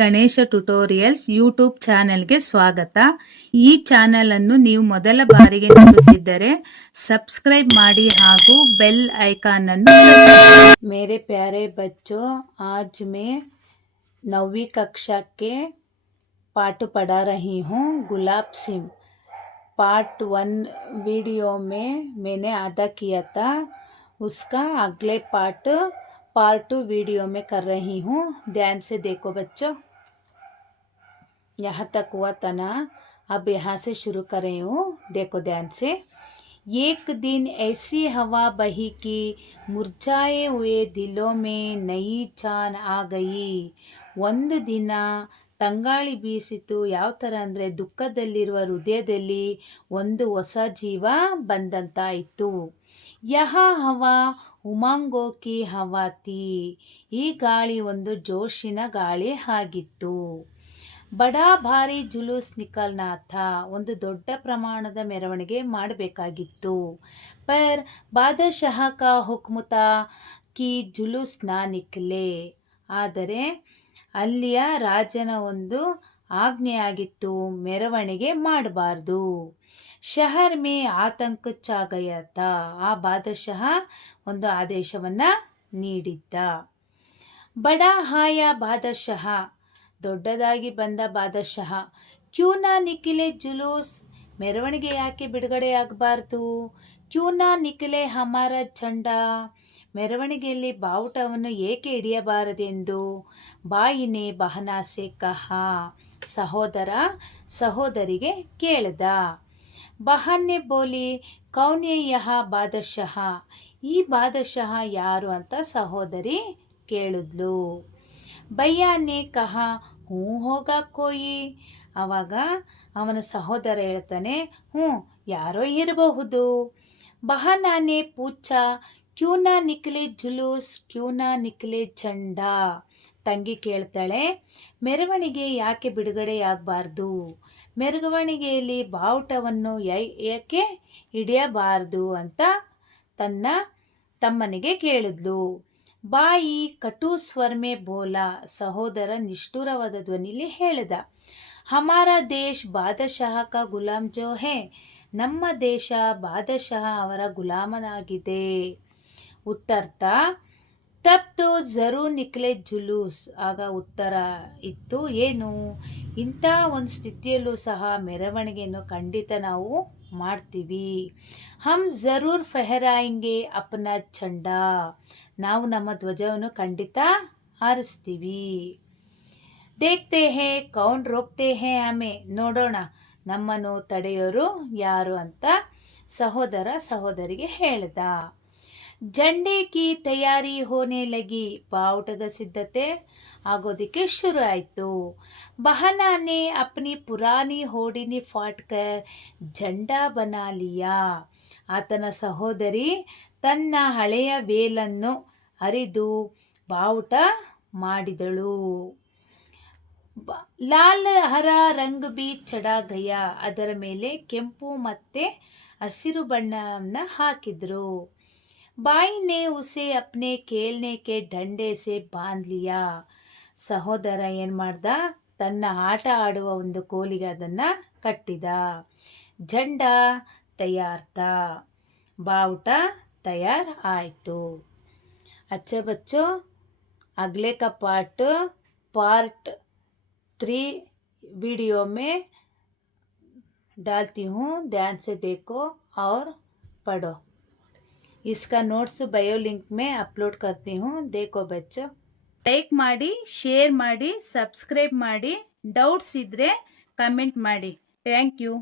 Ganesha tutorials YouTube ಚಾನೆಲ್ಗೆ ಸ್ವಾಗತ. ಈ ಚಾನೆಲ್ ಅನ್ನು ನೀವು ಮೊದಲ ಬಾರಿಗೆ ನೋಡುತ್ತಿದ್ದರೆ ಸಬ್ಸ್ಕ್ರೈಬ್ ಮಾಡಿ ಹಾಗೂ ಬೆಲ್ ಐಕಾನ್ ಅನ್ನು मेरे प्यारे बच्चों, आज मैं 9वीं कक्षा के पाठ पढ़ा रही हूँ गुलाब सिंह. पार्ट 1 वीडियो में मैंने आधा किया था, उसका अगले पार्ट 2 वीडियो में कर रही हूँ. ध्यान से देखो बच्चों, यहाँ तक हुआ था ना. अब यहाँ से शुरू कर रही हूँ, देखो ध्यान से. एक दिन ऐसी हवा बही कि मुरझाए हुए दिलों में नई चान आ गई. ಒಂದು ದಿನ ತಂಗಾಳಿ ಬೀಸಿತು. ಯಾವ ಥರ ಅಂದರೆ ದುಃಖದಲ್ಲಿರುವ ಹೃದಯದಲ್ಲಿ ಒಂದು ಹೊಸ ಜೀವ ಬಂದಂತಾಯಿತು. ಯಹ ಹವಾ ಉಮಂಗೋ ಕಿ ಹವಾ ತಿ. ಈ ಗಾಳಿ ಒಂದು ಜೋಶಿನ ಗಾಳಿ ಆಗಿತ್ತು. ಬಡಾ ಭಾರಿ ಜುಲೂಸ್ ನಿಕಲ್ನಾ ಥಾ. ಒಂದು ದೊಡ್ಡ ಪ್ರಮಾಣದ ಮೆರವಣಿಗೆ ಮಾಡಬೇಕಾಗಿತ್ತು. ಪರ್ ಬಾದಶಾಹ ಕಾ ಹುಕ್ಮ್ ತಾ ಕಿ ಜುಲೂಸ್ ನಾ ನಿಕ್ಲೆ. ಆದರೆ ಅಲ್ಲಿಯ ರಾಜನ ಒಂದು ಆಜ್ಞೆಯಾಗಿತ್ತು, ಮೆರವಣಿಗೆ ಮಾಡಬಾರ್ದು. ಶಹರ್ ಮೇ ಆತಂಕ ಛಾ ಗಯಾ ಥಾ. ಆ ಬಾದಶಾಹ ಒಂದು ಆದೇಶವನ್ನು ನೀಡಿದ್ದ. ಬಡಾ ಹಾಯ ಬಾದಶಾಹ, ದೊಡ್ಡದಾಗಿ ಬಂದ ಬಾದಶಾಹ. ಕ್ಯೂನಾ ನಿಖಿಲೆ ಜುಲೂಸ್, ಮೆರವಣಿಗೆ ಯಾಕೆ ಬಿಡುಗಡೆಯಾಗಬಾರ್ದು. ಕ್ಯೂನಾ ನಿಖಿಲೆ ಹಮಾರ ಝಂಡಾ, ಮೆರವಣಿಗೆಯಲ್ಲಿ ಬಾವುಟವನ್ನು ಏಕೆ ಹಿಡಿಯಬಾರದೆಂದು. ಬಾಯಿನೇ ಬಹನಾಸೆ ಕಹಾ, ಸಹೋದರ ಸಹೋದರಿಗೆ ಕೇಳಿದ. ಬಹನ್ನೆ ಬೋಲಿ ಕೌನ್ಯೆ ಯಹ ಬಾದಶಾಹ, ಈ ಬಾದಶಾಹ ಯಾರು ಅಂತ ಸಹೋದರಿ ಕೇಳಿದ್ಲು. ಭಯ್ಯಾನೆ ಕಹಾ ಹೂ ಹೋಗಾ ಕೋಯಿ. ಆವಾಗ ಅವನ ಸಹೋದರ ಹೇಳ್ತಾನೆ, ಯಾರೋ ಇರಬಹುದು. ಬಹನಾನೆ ಪೂಛ ಕ್ಯೂನಾ ನಿಕ್ಲೆ ಜುಲೂಸ್ ಕ್ಯೂನಾ ನಿಕ್ಲೆ ಝಂಡಾ. ತಂಗಿ ಕೇಳ್ತಾಳೆ, ಮೆರವಣಿಗೆ ಯಾಕೆ ಬಿಡುಗಡೆಯಾಗಬಾರ್ದು, ಮೆರವಣಿಗೆಯಲ್ಲಿ ಬಾವುಟವನ್ನು ಏಕೆ ಹಿಡಿಯಬಾರ್ದು ಅಂತ ತನ್ನ ತಮ್ಮನಿಗೆ ಕೇಳಿದ್ಲು. ಬಾಯಿ ಕಟು ಸ್ವರ್ಮೆ ಬೋಲ, ಸಹೋದರ ನಿಷ್ಠುರವಾದ ಧ್ವನಿಲಿ ಹೇಳಿದ. ಹಮಾರ ದೇಶ್ ಬಾದಶಾಹ ಕಾ ಗುಲಾಮ್ ಜೋ ಹೇ, ನಮ್ಮ ದೇಶ ಬಾದಶಾಹ ಅವರ ಗುಲಾಮನಾಗಿದೆ. ಉತ್ತರ್ಥ ತಬ್ ತೋ ಜರೂರ್ ನಿಕ್ಲೆ ಜುಲೂಸ್. ಆಗ ಉತ್ತರ ಇತ್ತು, ಏನು, ಇಂಥ ಒಂದು ಸ್ಥಿತಿಯಲ್ಲೂ ಸಹ ಮೆರವಣಿಗೆಯನ್ನು ಖಂಡಿತ ನಾವು ಮಾಡ್ತೀವಿ. ಹಮ್ ಜರೂರ್ ಫೆಹರಾಯಿಂಗೆ ಅಪ್ನಾ ಝಂಡಾ, ನಾವು ನಮ್ಮ ಧ್ವಜವನ್ನು ಖಂಡಿತ ಹಾರಿಸ್ತೀವಿ. ದೇಖ್ತೆ ಹೇ ಕೌನ್ ರೋಕ್ತೆ ಹೇ ಹಮೆ, ನೋಡೋಣ ನಮ್ಮನ್ನು ತಡೆಯೋರು ಯಾರು ಅಂತ ಸಹೋದರ ಸಹೋದರಿಗೆ ಹೇಳ್ದ. ಜಂಡೆ ಕಿ ತಯಾರಿ ಹೋನೆ ಲಗಿ, ಬಾವುಟದ ಸಿದ್ಧತೆ ಆಗೋದಕ್ಕೆ ಶುರು ಆಯಿತು. ಬಹನಾನೆ ಅಪ್ನಿ ಪುರಾನಿ ಹೋಡಿನಿ ಫಾಟ್ಕರ್ ಝಂಡಾ ಬನಾ ಲಿಯಾ, ಆತನ ಸಹೋದರಿ ತನ್ನ ಹಳೆಯ ವೇಲನ್ನು ಹರಿದು ಬಾವುಟ ಮಾಡಿದಳು. ಲಾಲ್ ಹರ ರಂಗ್ ಬಿ ಚಢಾ ಗಯಾ, ಅದರ ಮೇಲೆ ಕೆಂಪು ಮತ್ತೆ ಹಸಿರು ಬಣ್ಣವನ್ನು ಹಾಕಿದ್ರು. ಬಾಯಿನೇ ಉಸೆ ಅಪ್ನೆ ಕೇಲ್ನೆ ಕೆ ದಂಡೆ ಸೆ ಬಾಂಧ್ ಲಿಯಾ, ಸಹೋದರ ಏನು ಮಾಡ್ದ, ತನ್ನ ಆಟ ಆಡುವ ಒಂದು ಕೋಲಿಗೆ ಅದನ್ನು ಕಟ್ಟಿದ. ಝಂಡಾ ತಯಾರ್ ಥಾ, ಬಾವುಟ ತಯಾರ್ ಆಯಿತು. अच्छा बच्चों, अगले का पार्ट 3 वीडियो में डालती हूँ, ध्यान से देखो और पढ़ो. इसका नोट्स बायो लिंक में अपलोड करती हूँ, देखो बच्चों. ಲೈಕ್ ಮಾಡಿ, ಶೇರ್ ಮಾಡಿ, ಸಬ್ಸ್ಕ್ರೈಬ್ ಮಾಡಿ. ಡೌಟ್ಸ್ ಇದ್ದರೆ ಕಮೆಂಟ್ ಮಾಡಿ. Thank you.